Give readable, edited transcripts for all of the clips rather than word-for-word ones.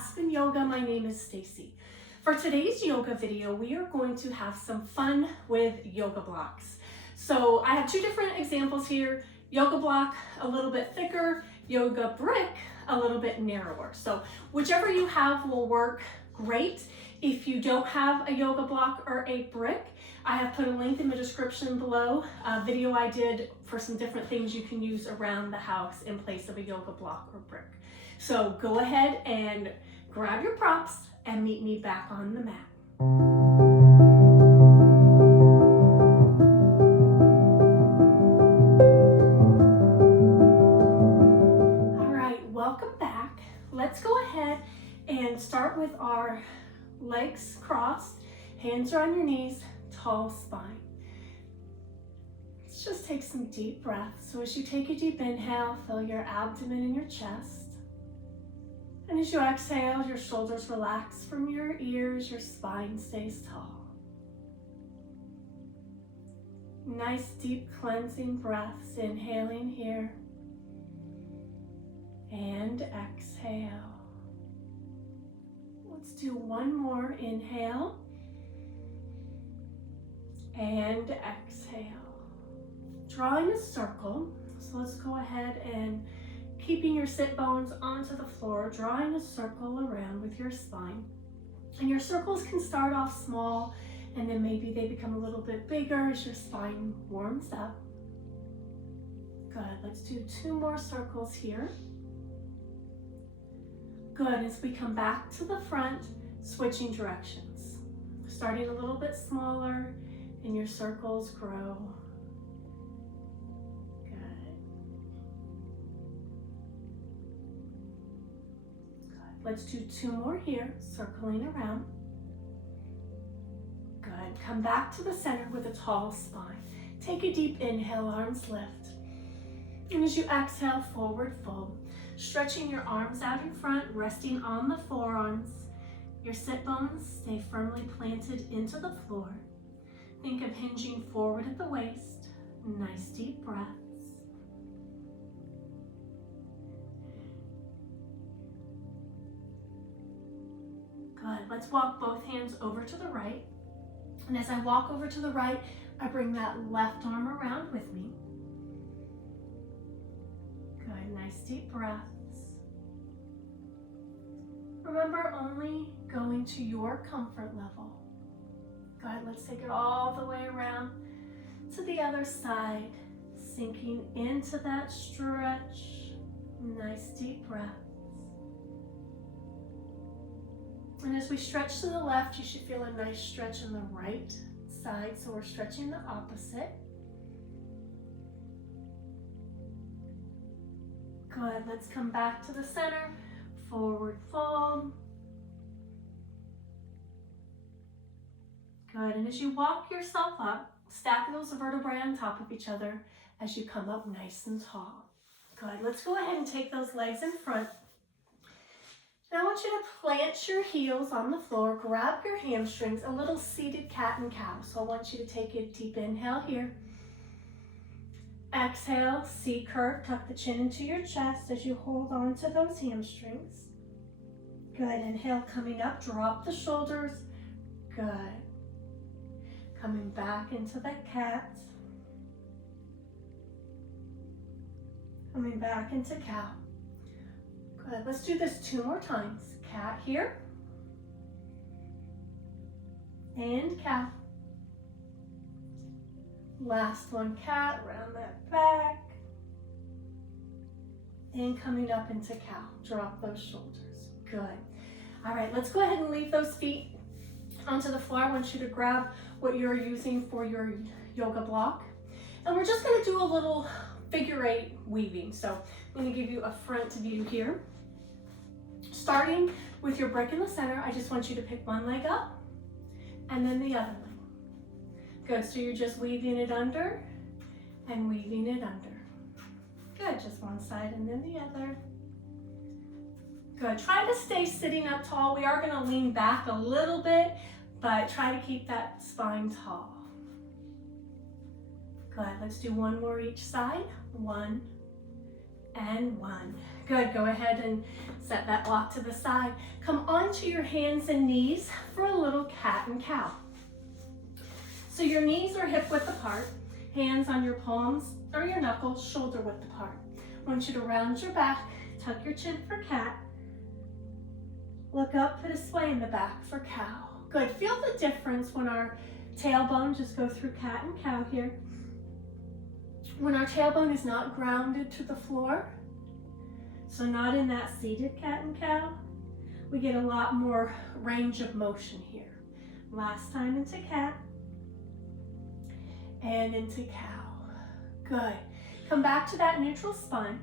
Aspen Yoga. My name is Stacie. For today's yoga video, we are going to have some fun with yoga blocks. So I have two different examples here. Yoga block a little bit thicker, yoga brick a little bit narrower. So whichever you have will work great. If you don't have a yoga block or a brick, I have put a link in the description below, a video I did for some different things you can use around the house in place of a yoga block or brick. So go ahead and grab your props and meet me back on the mat. All right, welcome back. Let's go ahead and start with our legs crossed, hands are on your knees, tall spine. Let's just take some deep breaths. So as you take a deep inhale, fill your abdomen and your chest. And as you exhale, your shoulders relax from your ears, your spine stays tall. Nice deep cleansing breaths, inhaling here and exhale. Let's do one more, inhale and exhale. Drawing a circle, so let's go ahead and keeping your sit bones onto the floor, drawing a circle around with your spine. And your circles can start off small and then maybe they become a little bit bigger as your spine warms up. Good, let's do two more circles here. Good, as we come back to the front, switching directions. Starting a little bit smaller and your circles grow. Let's do two more here, circling around. Good. Come back to the center with a tall spine. Take a deep inhale, arms lift. And as you exhale, forward fold. Stretching your arms out in front, resting on the forearms. Your sit bones stay firmly planted into the floor. Think of hinging forward at the waist. Nice deep breath. Good. Let's walk both hands over to the right. And as I walk over to the right, I bring that left arm around with me. Good. Nice deep breaths. Remember, only going to your comfort level. Good. Let's take it all the way around to the other side, sinking into that stretch. Nice deep breath. And as we stretch to the left, you should feel a nice stretch on the right side. So we're stretching the opposite. Good, let's come back to the center. Forward fold. Good, and as you walk yourself up, stack those vertebrae on top of each other as you come up nice and tall. Good, let's go ahead and take those legs in front. Now I want you to plant your heels on the floor, grab your hamstrings, a little seated cat and cow. So I want you to take a deep inhale here. Exhale, C curve, tuck the chin into your chest as you hold on to those hamstrings. Good, inhale, coming up, drop the shoulders. Good. Coming back into the cat. Coming back into cow. Good, let's do this two more times. Cat here. And cow. Last one, cat, round that back. And coming up into cow. Drop those shoulders. Good. All right, let's go ahead and leave those feet onto the floor. I want you to grab what you're using for your yoga block. And we're just gonna do a little figure eight weaving. So I'm gonna give you a front view here. Starting with your brick in the center, I just want you to pick one leg up and then the other leg. Good, so you're just weaving it under and weaving it under. Good, just one side and then the other. Good, try to stay sitting up tall. We are gonna lean back a little bit, but try to keep that spine tall. Good, let's do one more each side. 1, and 1. Good, go ahead and set that block to the side. Come onto your hands and knees for a little cat and cow. So your knees are hip width apart, hands on your palms or your knuckles, shoulder width apart. I want you to round your back, tuck your chin for cat. Look up, put a sway in the back for cow. Good, feel the difference when our tailbone, just go through cat and cow here. When our tailbone is not grounded to the floor, so not in that seated cat and cow, we get a lot more range of motion here. Last time into cat and into cow. Good. Come back to that neutral spine.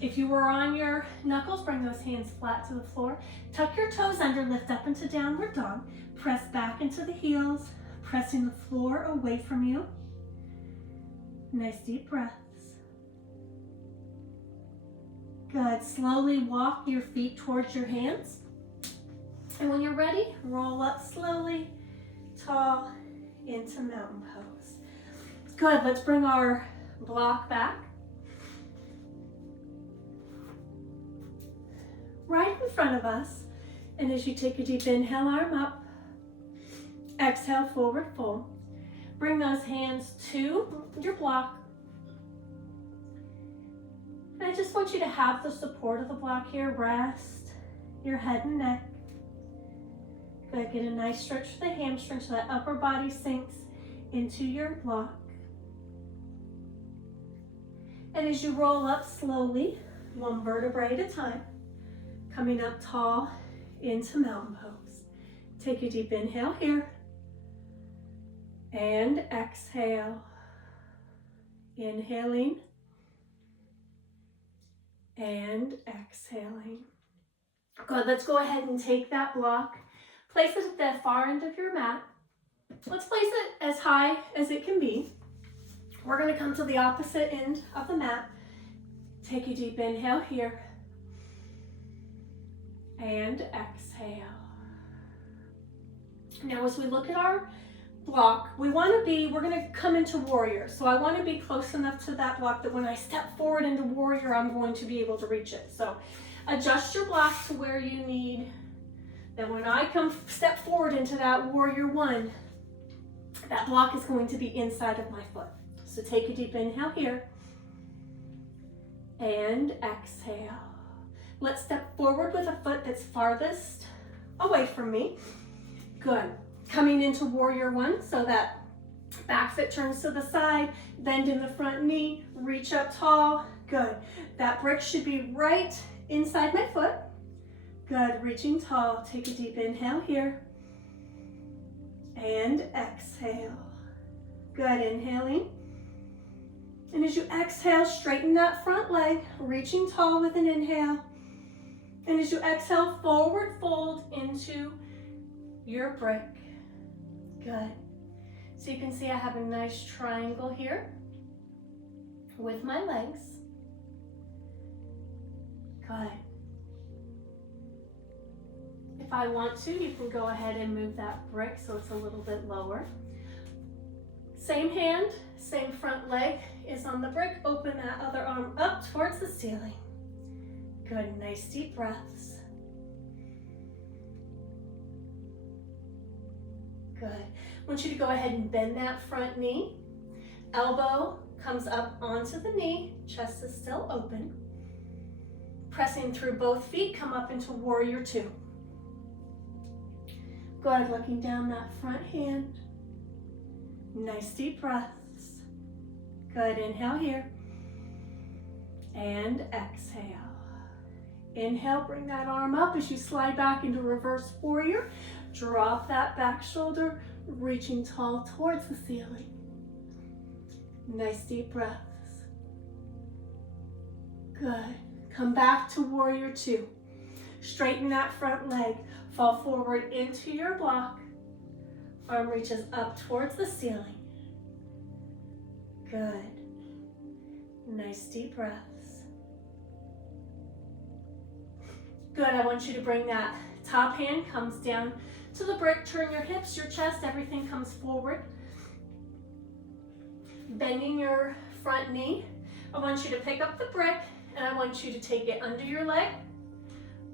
If you were on your knuckles, bring those hands flat to the floor. Tuck your toes under, lift up into downward dog. Press back into the heels, pressing the floor away from you. Nice deep breaths. Good. Slowly walk your feet towards your hands. And when you're ready, roll up slowly, tall, into mountain pose. Good. Let's bring our block back. Right in front of us. And as you take a deep inhale, arm up. Exhale, forward fold. Bring those hands to your block. And I just want you to have the support of the block here. Rest your head and neck. Good. Get a nice stretch for the hamstring so that upper body sinks into your block. And as you roll up slowly, one vertebrae at a time, coming up tall into mountain pose. Take a deep inhale here. And exhale. Inhaling. And exhaling. Good, let's go ahead and take that block. Place it at the far end of your mat. Let's place it as high as it can be. We're going to come to the opposite end of the mat. Take a deep inhale here. And exhale. Now as we look at our block, we're going to come into warrior. So I want to be close enough to that block that when I step forward into warrior, I'm going to be able to reach it. So adjust your block to where you need. Then when I step forward into that warrior 1, that block is going to be inside of my foot. So take a deep inhale here. And exhale. Let's step forward with a foot that's farthest away from me. Good. Coming into warrior 1, so that back foot turns to the side, bend in the front knee, reach up tall. Good. That brick should be right inside my foot. Good. Reaching tall. Take a deep inhale here. And exhale. Good. Inhaling. And as you exhale, straighten that front leg, reaching tall with an inhale. And as you exhale, forward fold into your brick. Good. So you can see I have a nice triangle here with my legs. Good. If I want to, you can go ahead and move that brick so it's a little bit lower. Same hand, same front leg is on the brick. Open that other arm up towards the ceiling. Good, nice deep breaths. Good. I want you to go ahead and bend that front knee. Elbow comes up onto the knee, chest is still open. Pressing through both feet, come up into warrior 2. Good, looking down that front hand. Nice deep breaths. Good, inhale here. And exhale. Inhale, bring that arm up as you slide back into reverse warrior. Drop that back shoulder, reaching tall towards the ceiling. Nice deep breaths. Good. Come back to warrior 2. Straighten that front leg. Fall forward into your block. Arm reaches up towards the ceiling. Good. Nice deep breaths. Good, I want you to bring that top hand comes down to the brick. Turn your hips, your chest, everything comes forward. Bending your front knee. I want you to pick up the brick And I want you to take it under your leg,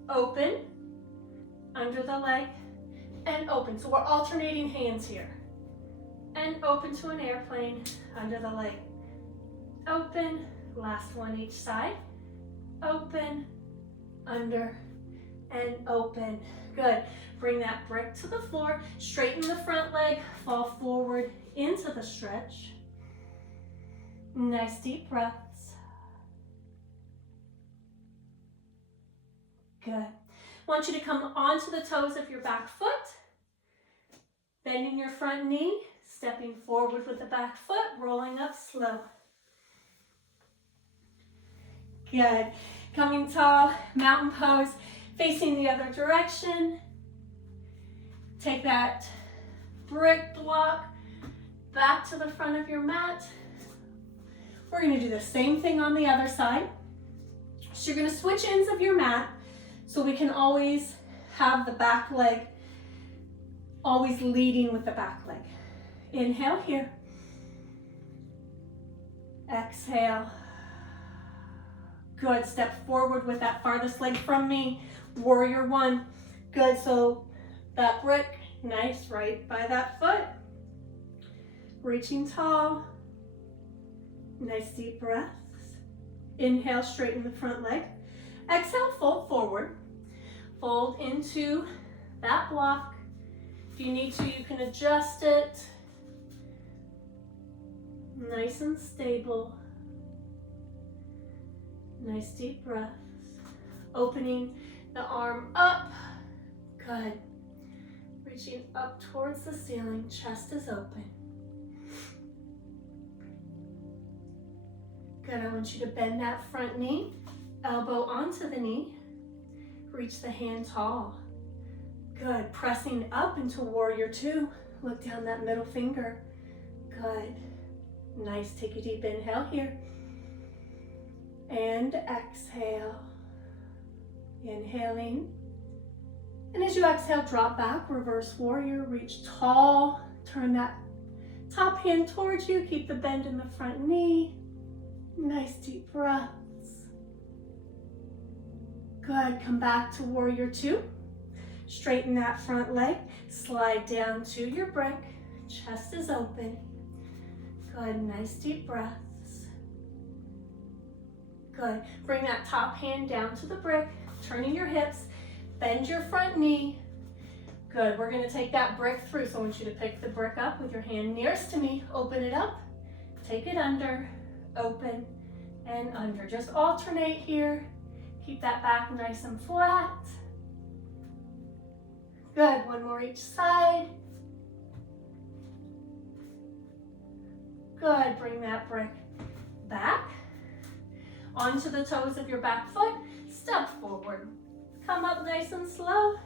open, under the leg, and open. So we're alternating hands here. And open to an airplane, under the leg. Open, last one each side. Open, under, and open. Good. Bring that brick to the floor, straighten the front leg, fall forward into the stretch. Nice deep breaths. Good. I want you to come onto the toes of your back foot, bending your front knee, stepping forward with the back foot, rolling up slow. Good. Coming tall, mountain pose, facing the other direction. Take that brick block back to the front of your mat. We're going to do the same thing on the other side. So you're going to switch ends of your mat so we can always have the back leg always leading with the back leg. Inhale here. Exhale. Good. Step forward with that farthest leg from me. Warrior one. Good. So that brick, nice, right by that foot. Reaching tall. Nice deep breaths. Inhale, straighten the front leg. Exhale, fold forward. Fold into that block. If you need to, you can adjust it. Nice and stable. Nice deep breaths. Opening the arm up. Good. Reaching up towards the ceiling. Chest is open. Good. I want you to bend that front knee. Elbow onto the knee. Reach the hand tall. Good. Pressing up into warrior two. Look down that middle finger. Good. Nice. Take a deep inhale here. And exhale. Inhaling. And as you exhale, drop back, reverse warrior, reach tall. Turn that top hand towards you. Keep the bend in the front knee. Nice deep breaths. Good. Come back to warrior two. Straighten that front leg. Slide down to your brick. Chest is open. Good. Nice deep breaths. Good. Bring that top hand down to the brick. Turning your hips. Bend your front knee. Good. We're going to take that brick through. So I want you to pick the brick up with your hand nearest to me. Open it up. Take it under. Open and under. Just alternate here. Keep that back nice and flat. Good. One more each side. Good. Bring that brick back onto the toes of your back foot. Step forward. Come up nice and slow.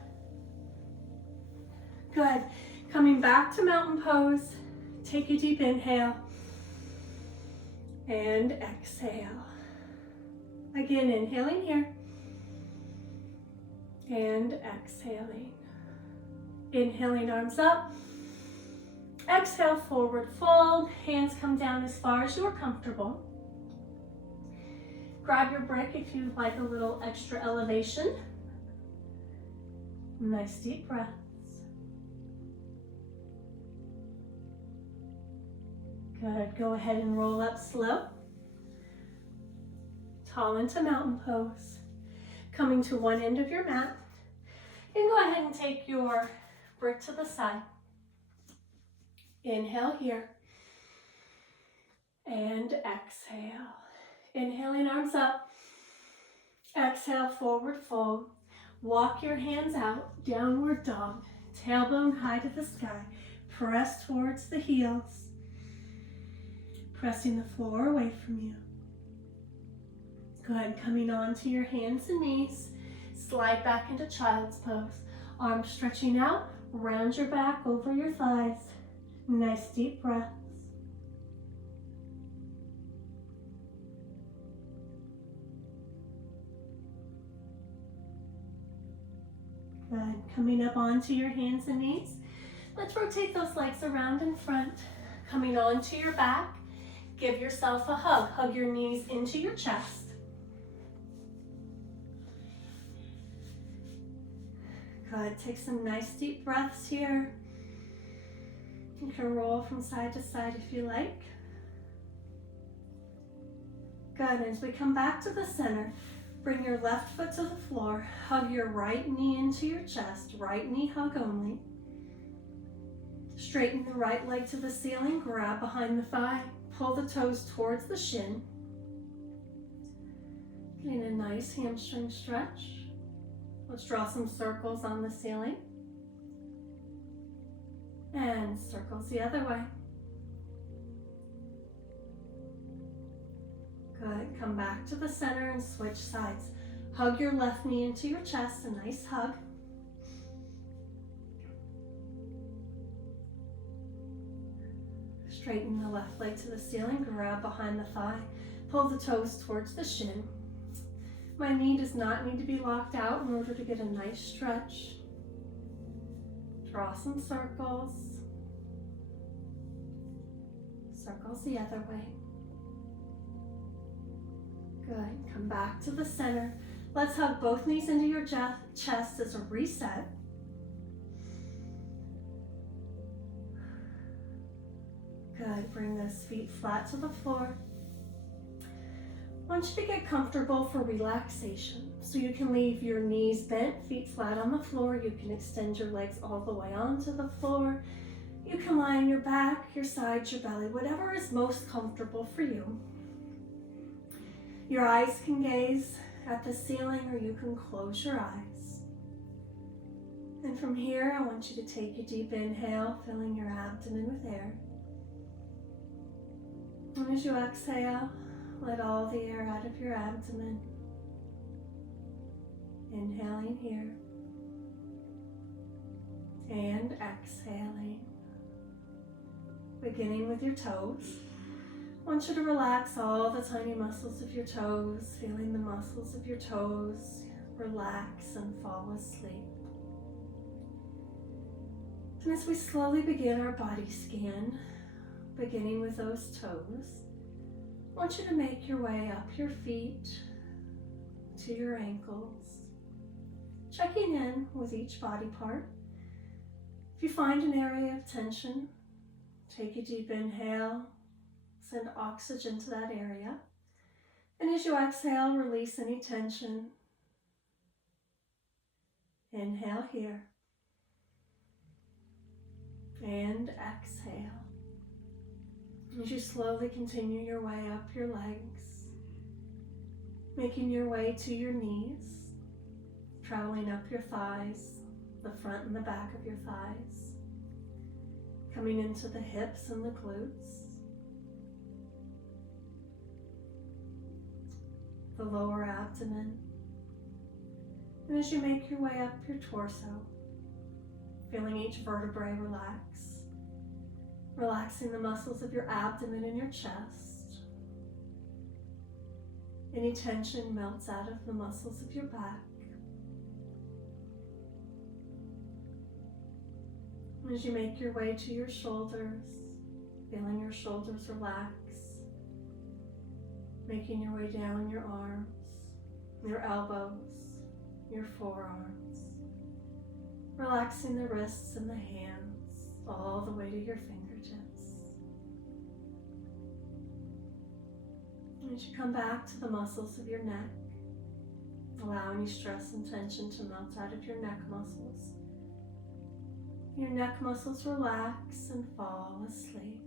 Good. Coming back to mountain pose. Take a deep inhale. And exhale. Again, inhaling here. And exhaling. Inhaling, arms up. Exhale, forward fold. Hands come down as far as you're comfortable. Grab your brick if you'd like a little extra elevation. Nice deep breaths. Good. Go ahead and roll up slow. Tall into mountain pose. Coming to one end of your mat. And go ahead and take your brick to the side. Inhale here. And exhale. Inhaling, arms up. Exhale, forward fold. Walk your hands out, downward dog. Tailbone high to the sky. Press towards the heels. Pressing the floor away from you. Good. Coming onto your hands and knees. Slide back into child's pose. Arms stretching out. Round your back over your thighs. Nice deep breaths. Good. Coming up onto your hands and knees. Let's rotate those legs around in front. Coming onto your back. Give yourself a hug. Hug your knees into your chest. Good. Take some nice deep breaths here. You can roll from side to side if you like. Good. As we come back to the center, bring your left foot to the floor. Hug your right knee into your chest. Right knee hug only. Straighten the right leg to the ceiling. Grab behind the thigh. Pull the toes towards the shin. Getting a nice hamstring stretch. Let's draw some circles on the ceiling. And circles the other way. Good. Come back to the center and switch sides. Hug your left knee into your chest, a nice hug. Straighten the left leg to the ceiling, grab behind the thigh, pull the toes towards the shin. My knee does not need to be locked out in order to get a nice stretch. Draw some circles. Circles the other way. Good. Come back to the center. Let's hug both knees into your chest as a reset. Good. Bring those feet flat to the floor. I want you to get comfortable for relaxation. So you can leave your knees bent, feet flat on the floor. You can extend your legs all the way onto the floor. You can lie on your back, your sides, your belly, whatever is most comfortable for you. Your eyes can gaze at the ceiling or you can close your eyes. And from here, I want you to take a deep inhale, filling your abdomen with air. And as you exhale, let all the air out of your abdomen. Inhaling here. And exhaling. Beginning with your toes. I want you to relax all the tiny muscles of your toes, feeling the muscles of your toes relax and fall asleep. And as we slowly begin our body scan, beginning with those toes, I want you to make your way up your feet to your ankles, checking in with each body part. If you find an area of tension, take a deep inhale, send oxygen to that area. And as you exhale, release any tension. Inhale here. And exhale. As you slowly continue your way up your legs, making your way to your knees, traveling up your thighs, the front and the back of your thighs, coming into the hips and the glutes, the lower abdomen. And as you make your way up your torso, feeling each vertebrae relax, relaxing the muscles of your abdomen and your chest. Any tension melts out of the muscles of your back. And as you make your way to your shoulders, feeling your shoulders relax, making your way down your arms, your elbows, your forearms, relaxing the wrists and the hands all the way to your fingertips. And as you come back to the muscles of your neck, allow any stress and tension to melt out of your neck muscles. Your neck muscles relax and fall asleep.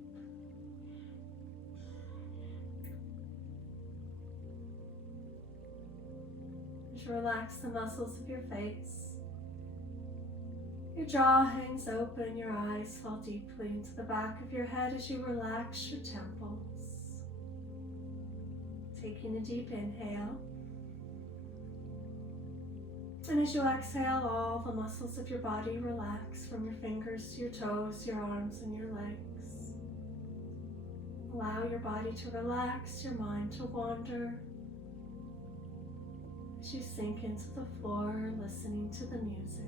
As you relax the muscles of your face, your jaw hangs open, your eyes fall deeply into the back of your head as you relax your temples. Taking a deep inhale. And as you exhale, all the muscles of your body relax from your fingers to your toes, your arms, and your legs. Allow your body to relax, your mind to wander. As you sink into the floor, listening to the music.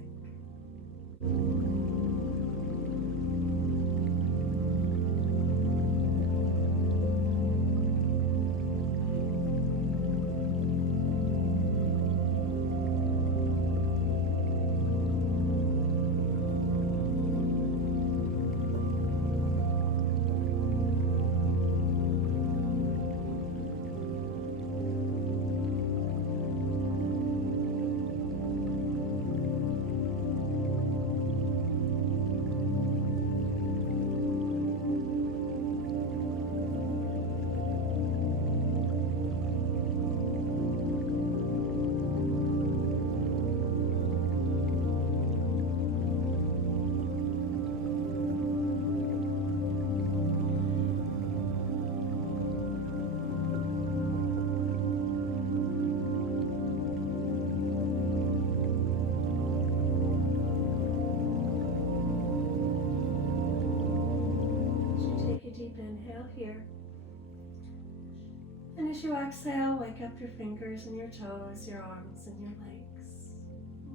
As you exhale, wake up your fingers and your toes, your arms and your legs,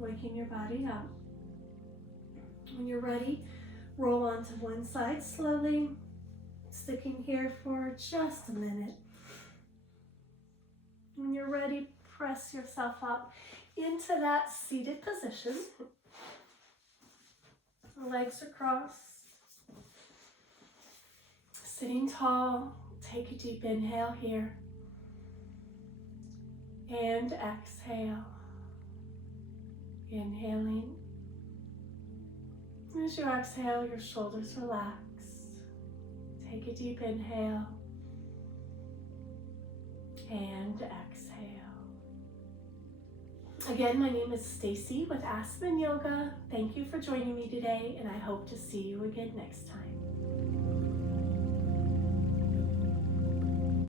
waking your body up. When you're ready, roll onto one side slowly, sticking here for just a minute. When you're ready, press yourself up into that seated position. Legs are crossed. Sitting tall, take a deep inhale here. And exhale. Inhaling. As you exhale, your shoulders relax. Take a deep inhale. And exhale. Again, my name is Stacie with Aspen Yoga. Thank you for joining me today, and I hope to see you again next time.